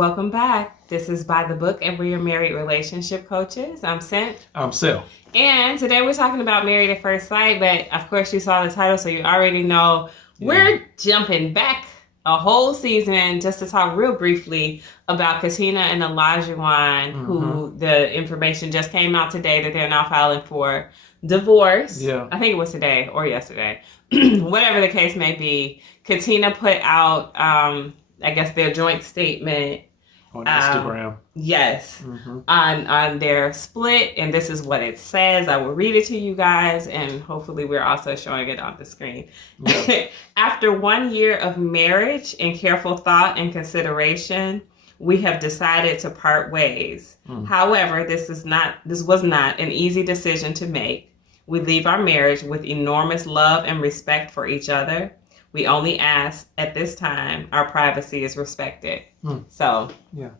welcome back. This is By the Book, and we're your married relationship coaches. I'm Cent. I'm Sil. And today we're talking about Married at First Sight, but of course you saw the title, so you already know we're jumping back a whole season just to talk real briefly about Katina and Olajuwan, who the information just came out today that they're now filing for divorce. Yeah. I think it was today or yesterday. Whatever the case may be, Katina put out, I guess, their joint statement on Instagram. Yes. On their split. And this is what it says. I will read it to you guys, and hopefully we're also showing it on the screen. Yeah. After 1 year of marriage and careful thought and consideration, we have decided to part ways. However, this was not an easy decision to make. We leave our marriage with enormous love and respect for each other. We only ask at this time our privacy is respected. So, yeah,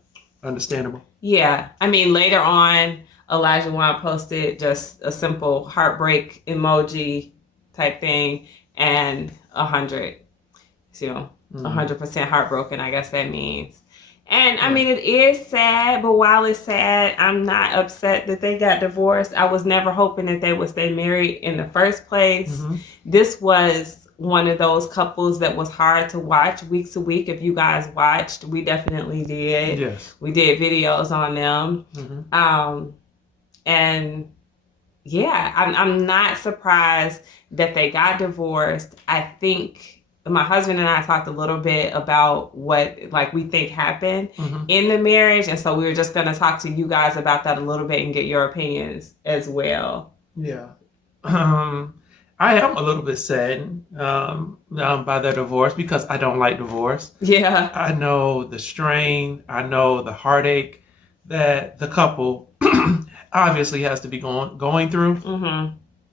understandable. Yeah, I mean, later on, Olajuwan posted just a simple heartbreak emoji type thing and 100. So, 100% heartbroken, I guess that means. And I mean, it is sad, but while it's sad, I'm not upset that they got divorced. I was never hoping that they would stay married in the first place. This was one of those couples that was hard to watch week to week. If you guys watched, we definitely did. Yes. We did videos on them. And yeah, I'm not surprised that they got divorced. I think my husband and I talked a little bit about what we think happened in the marriage. And so we were just going to talk to you guys about that a little bit and get your opinions as well. Yeah. I am a little bit saddened by their divorce because I don't like divorce. Yeah. I know the strain. I know the heartache that the couple obviously has to be going through.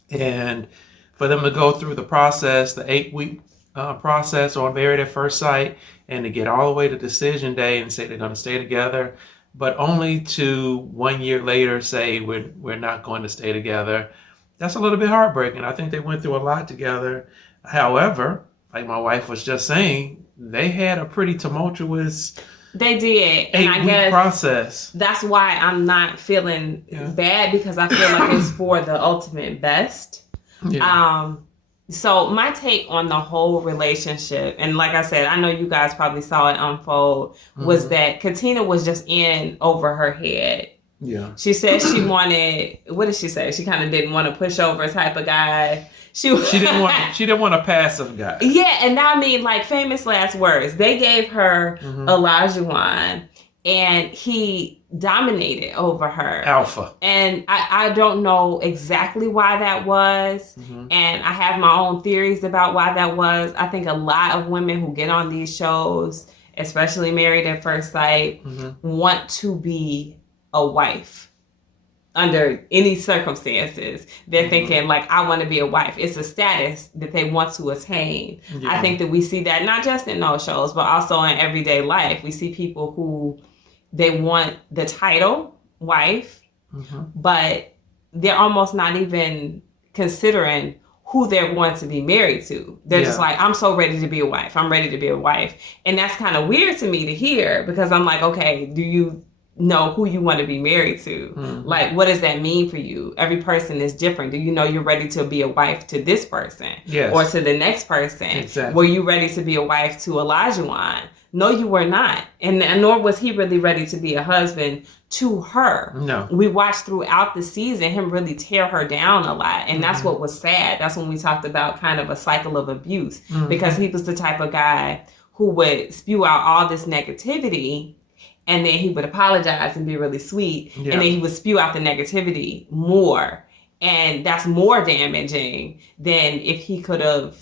And for them to go through the process, the 8-week process on Married at First Sight, and to get all the way to decision day and say they're going to stay together, but only to 1 year later say we're not going to stay together. That's a little bit heartbreaking. I think they went through a lot together. However, like my wife was just saying, they had a pretty tumultuous They did. And I 8-week guess process. That's why I'm not feeling bad, because I feel like it's for the ultimate best. Yeah. So my take on the whole relationship, and like I said, I know you guys probably saw it unfold, was that Katina was just in over her head. Yeah. She said she wanted, what did she say? She kind of didn't want to push over type of guy. She didn't want a passive guy. Yeah, and I mean, like, famous last words. They gave her Olajuwan, and he dominated over her. Alpha. And I don't know exactly why that was. And I have my own theories about why that was. I think a lot of women who get on these shows, especially Married at First Sight, want to be a wife under any circumstances. They're thinking, like, I want to be a wife. It's a status that they want to attain. Yeah. I think that we see that not just in those shows, but also in everyday life. We see people who they want the title wife, but they're almost not even considering who they're going to be married to. They're just like, I'm so ready to be a wife. I'm ready to be a wife. And that's kind of weird to me to hear, because I'm like, okay, do you know who you want to be married to? Like, what does that mean for you? Every person is different. Do you know you're ready to be a wife to this person? Yes. Or to the next person? Exactly. Were you ready to be a wife to Olajuwan? No, you were not. And nor was he really ready to be a husband to her. No. We watched throughout the season him really tear her down a lot. And that's what was sad. That's when we talked about kind of a cycle of abuse, because he was the type of guy who would spew out all this negativity, and then he would apologize and be really sweet. And then he would spew out the negativity more. And that's more damaging than if he could have,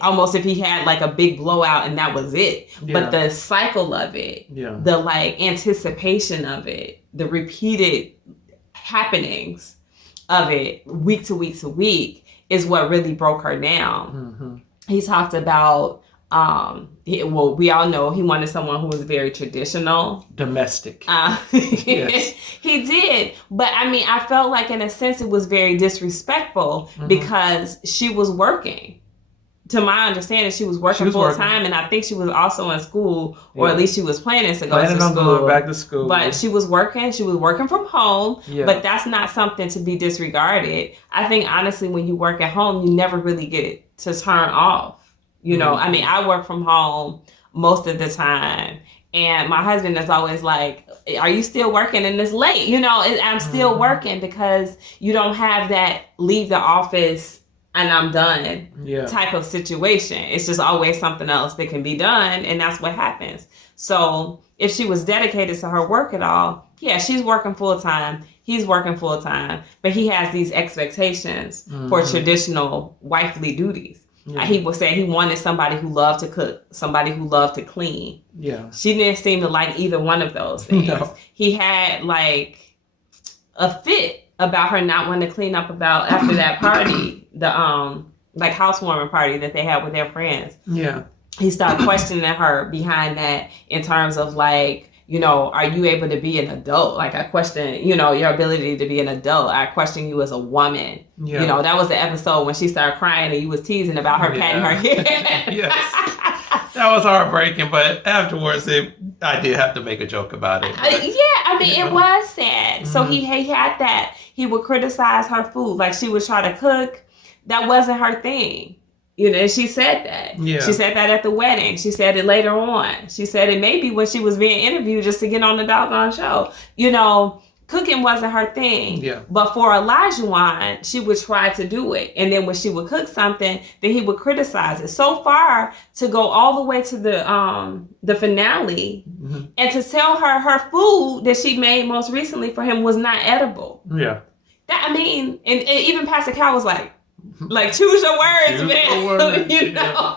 almost if he had like a big blowout and that was it. But the cycle of it, the like anticipation of it, the repeated happenings of it week to week to week is what really broke her down. He talked about, we all know he wanted someone who was very traditional. Domestic. Yes. He did. But I mean, I felt like in a sense it was very disrespectful because she was working. to my understanding, she was working full time, and I think she was also in school, or at least she was planning to go to school. Going back to school. But she was working. She was working from home. Yeah. But that's not something to be disregarded. I think honestly, when you work at home, you never really get to turn off. You know, I mean, I work from home most of the time, and my husband is always like, "Are you still working and it's late?" You know, I'm still working, because you don't have that leave the office and I'm done type of situation. It's just always something else that can be done, and that's what happens. So if she was dedicated to her work at all, yeah, she's working full time. He's working full time, but he has these expectations for traditional wifely duties. Yeah. He would say he wanted somebody who loved to cook, somebody who loved to clean. Yeah, she didn't seem to like either one of those things. No. He had like a fit about her not wanting to clean up about after that party, the like housewarming party that they had with their friends. Yeah. He started questioning her behind that in terms of like, you know, are you able to be an adult? Like, I question, you know, your ability to be an adult. I question you as a woman. Yeah. You know, that was the episode when she started crying and you was teasing about her patting her head. Yes. That was heartbreaking, but afterwards, I did have to make a joke about it. I mean, it was sad. So he had that. He would criticize her food. Like, she would try to cook. That wasn't her thing. You know, and she said that. Yeah. She said that at the wedding. She said it later on. She said it maybe when she was being interviewed just to get on the doggone show. You know, cooking wasn't her thing. Yeah. But for Olajuwan, she would try to do it. And then when she would cook something, then he would criticize it. So far to go all the way to the finale and to tell her food that she made most recently for him was not edible. Yeah. That, I mean, and even Pastor Cal was like choose your words, man. You know.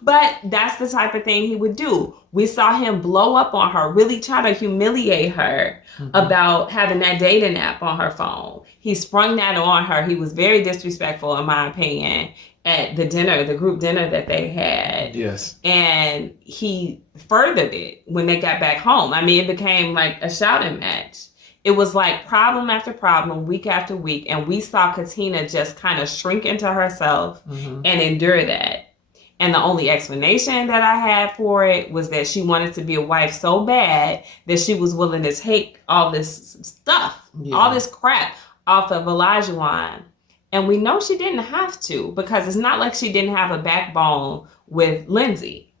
But that's the type of thing he would do. We saw him blow up on her, really try to humiliate her about having that dating app on her phone. He sprung that on her. He was very disrespectful, in my opinion, at the dinner, the group dinner that they had. Yes. And he furthered it when they got back home. I mean, it became like a shouting match. It was like problem after problem, week after week. And we saw Katina just kind of shrink into herself and endure that. And the only explanation that I had for it was that she wanted to be a wife so bad that she was willing to take all this stuff, all this crap off of Olajuwan. And we know she didn't have to, because it's not like she didn't have a backbone with Lindsay.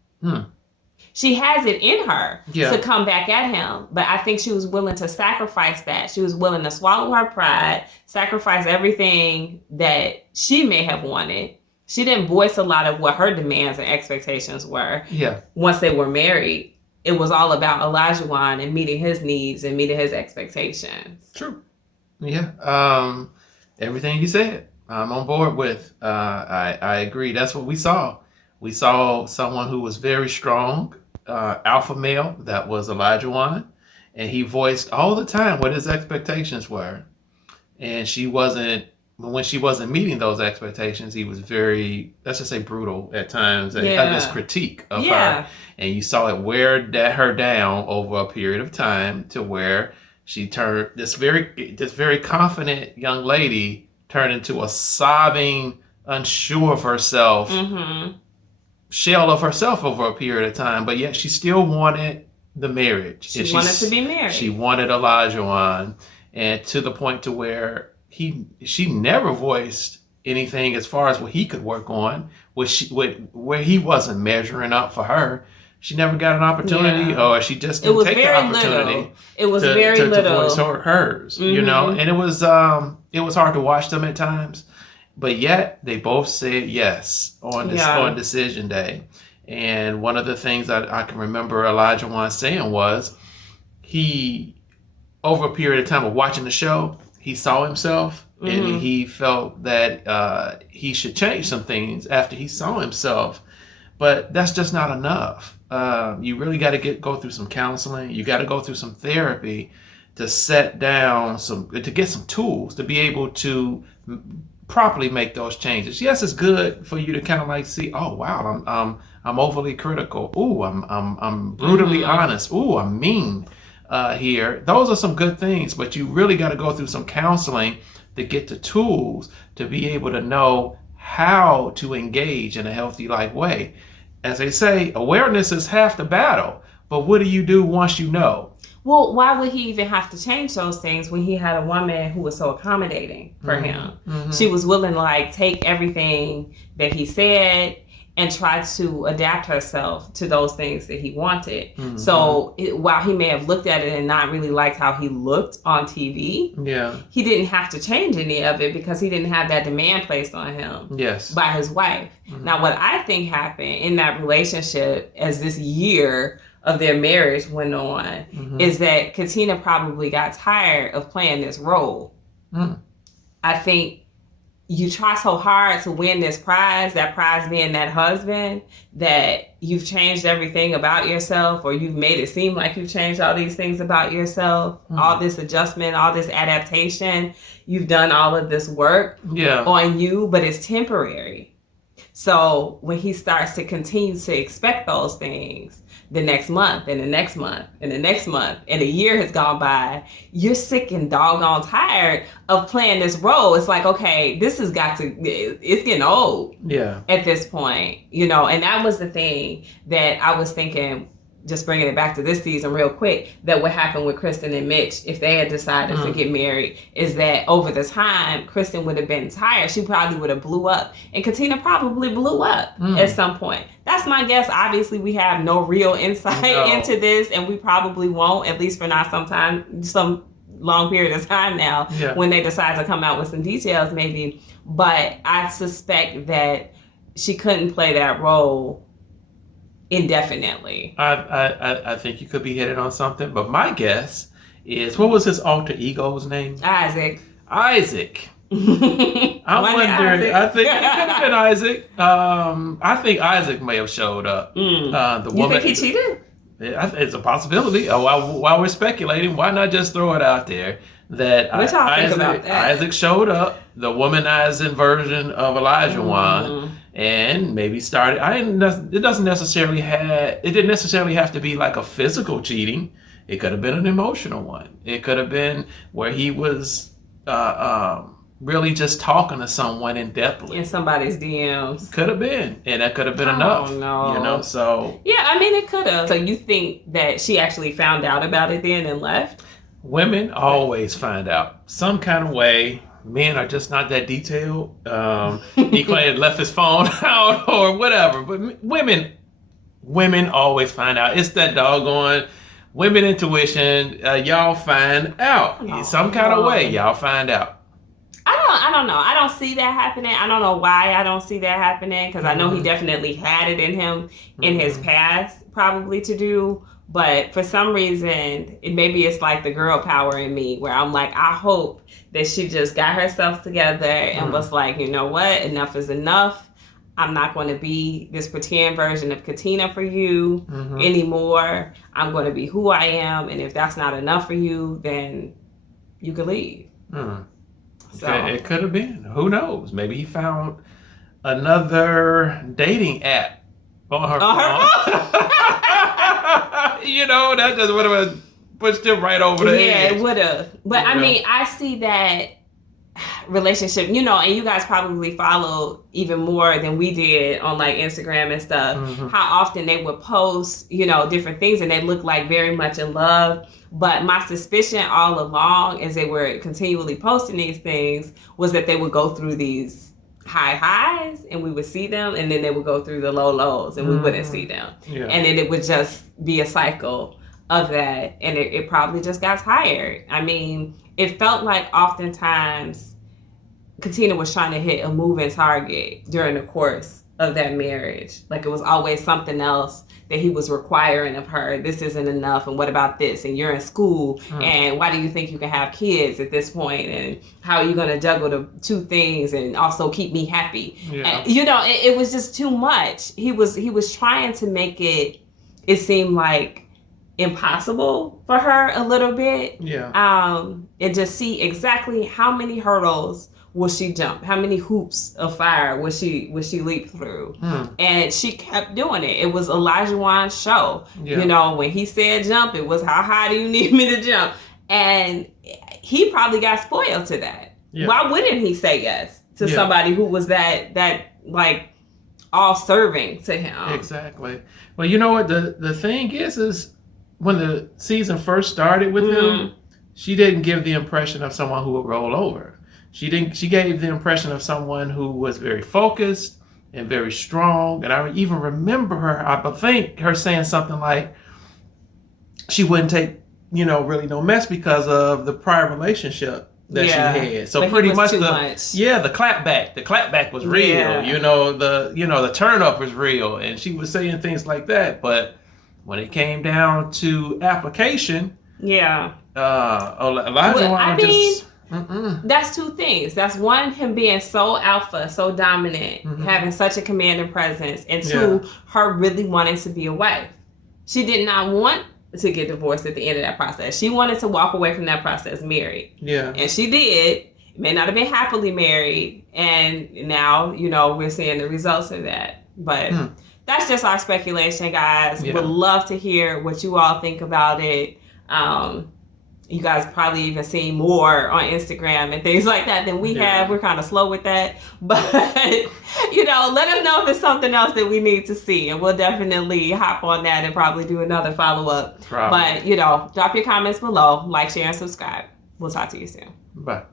She has it in her to come back at him. But I think she was willing to sacrifice that. She was willing to swallow her pride, sacrifice everything that she may have wanted. She didn't voice a lot of what her demands and expectations were. Yeah. Once they were married, it was all about Olajuwan and meeting his needs and meeting his expectations. True. Yeah. Everything you said, I'm on board with. I agree. That's what we saw. We saw someone who was very strong, alpha male. That was Olajuwan. And he voiced all the time what his expectations were. And when she wasn't meeting those expectations, he was very, let's just say, brutal at times. And had this critique of her. And you saw it wear her down over a period of time to where she turned this very confident young lady turned into a sobbing, unsure of herself, shell of herself over a period of time. But yet she still wanted the marriage. She wanted to be married. She wanted Olajuwan, and to the point to where she never voiced anything as far as what he could work on, where he wasn't measuring up for her. She never got an opportunity, or she just didn't take the opportunity. It was very little to voice hers, you know. And it was hard to watch them at times, but yet they both said yes on decision day. And one of the things I can remember Olajuwan saying was, he, over a period of time of watching the show, he saw himself and he felt that he should change some things after he saw himself. But that's just not enough. You really got to go through some counseling. You got to go through some therapy to set down to get some tools to be able to properly make those changes. Yes, it's good for you to kind of like see, oh wow, I'm overly critical. Ooh, I'm brutally honest. Ooh, I'm mean here. Those are some good things, but you really got to go through some counseling to get the tools to be able to know how to engage in a healthy like way. As they say, awareness is half the battle. But what do you do once you know? Well, why would he even have to change those things when he had a woman who was so accommodating for him? She was willing to like take everything that he said and try to adapt herself to those things that he wanted. So while he may have looked at it and not really liked how he looked on TV, he didn't have to change any of it because he didn't have that demand placed on him by his wife. Now, what I think happened in that relationship as this year of their marriage went on is that Katina probably got tired of playing this role. I think you try so hard to win this prize, that prize being that husband, that you've changed everything about yourself, or you've made it seem like you've changed all these things about yourself, all this adjustment, all this adaptation. You've done all of this work on you, but it's temporary. So when he starts to continue to expect those things, the next month and the next month and the next month and a year has gone by, you're sick and doggone tired of playing this role. It's like, okay, this has got to, it's getting old at this point, you know. And that was the thing that I was thinking, just bringing it back to this season real quick, that what happened with Kristen and Mitch, if they had decided to get married, is that over the time, Kristen would have been tired. She probably would have blew up. And Katina probably blew up at some point. That's my guess. Obviously, we have no real insight into this, and we probably won't, at least for not some long period of time now, when they decide to come out with some details maybe. But I suspect that she couldn't play that role indefinitely. I think you could be hitting on something, but my guess is, what was his alter ego's name? Isaac. I wonder. I think it could have been Isaac. I think Isaac may have showed up. The woman. You think he cheated? It's a possibility. While we're speculating, why not just throw it out there that Isaac showed up, the womanizing version of Olajuwan, and maybe started. It didn't necessarily have to be like a physical cheating. It could have been an emotional one. It could have been where he was really just talking to someone in depthly in somebody's DMs. Could have been, and that could have been enough. No. You know, so yeah, I mean, it could have. So you think that she actually found out about it then and left? Women always find out some kind of way. Men are just not that detailed. He claimed left his phone out or whatever. But women always find out. It's that doggone women intuition. Y'all find out some kind of way. Y'all find out. I don't know. I don't see that happening. I don't know why I don't see that happening, because I know he definitely had it in him in his past probably to do. But for some reason, maybe it's like the girl power in me, where I'm like, I hope that she just got herself together and was like, you know what, enough is enough. I'm not going to be this pretend version of Katina for you anymore. I'm going to be who I am. And if that's not enough for you, then you can leave. So. It could have been. Who knows? Maybe he found another dating app on her phone. You know, that just would have pushed him right over the edge. Yeah, it would have. But I mean, I see that relationship, you know, and you guys probably follow even more than we did on like Instagram and stuff, how often they would post, you know, different things and they look like very much in love. But my suspicion all along, as they were continually posting these things, was that they would go through these high highs and we would see them, and then they would go through the low lows and we wouldn't see them. And then it would just be a cycle of that, and it probably just got tired. I mean, it felt like oftentimes Katina was trying to hit a moving target during the course of that marriage. Like it was always something else that he was requiring of her. This isn't enough, and what about this? And you're in school, and why do you think you can have kids at this point? And how are you going to juggle the two things and also keep me happy? And, you know, it was just too much. He was trying to make it seem like impossible for her a little bit. And just see exactly how many hurdles will she jump, how many hoops of fire will she leap through. And she kept doing it. It was Olajuwan's show. You know, when he said jump, it was how high do you need me to jump? And he probably got spoiled to that. Why wouldn't he say yes to somebody who was that like all serving to him. Exactly. Well, you know what the thing is when the season first started with him, she didn't give the impression of someone who would roll over. She gave the impression of someone who was very focused and very strong. And I even remember her, I think her saying something like she wouldn't take, really no mess because of the prior relationship that she had. So pretty much the clapback was real. The turn up was real, and she was saying things like that. But when it came down to application, Olajuwon that's two things. That's one, him being so alpha, so dominant, having such a commanding presence, and two, her really wanting to be a wife. She did not want to get divorced at the end of that process. She wanted to walk away from that process married. Yeah. And she did. May not have been happily married. And now, we're seeing the results of that. But that's just our speculation, guys. Yeah. Would love to hear what you all think about it. You guys probably even seen more on Instagram and things like that than we have. We're kind of slow with that. But, let us know if it's something else that we need to see. And we'll definitely hop on that and probably do another follow-up. But, drop your comments below. Like, share, and subscribe. We'll talk to you soon. Bye.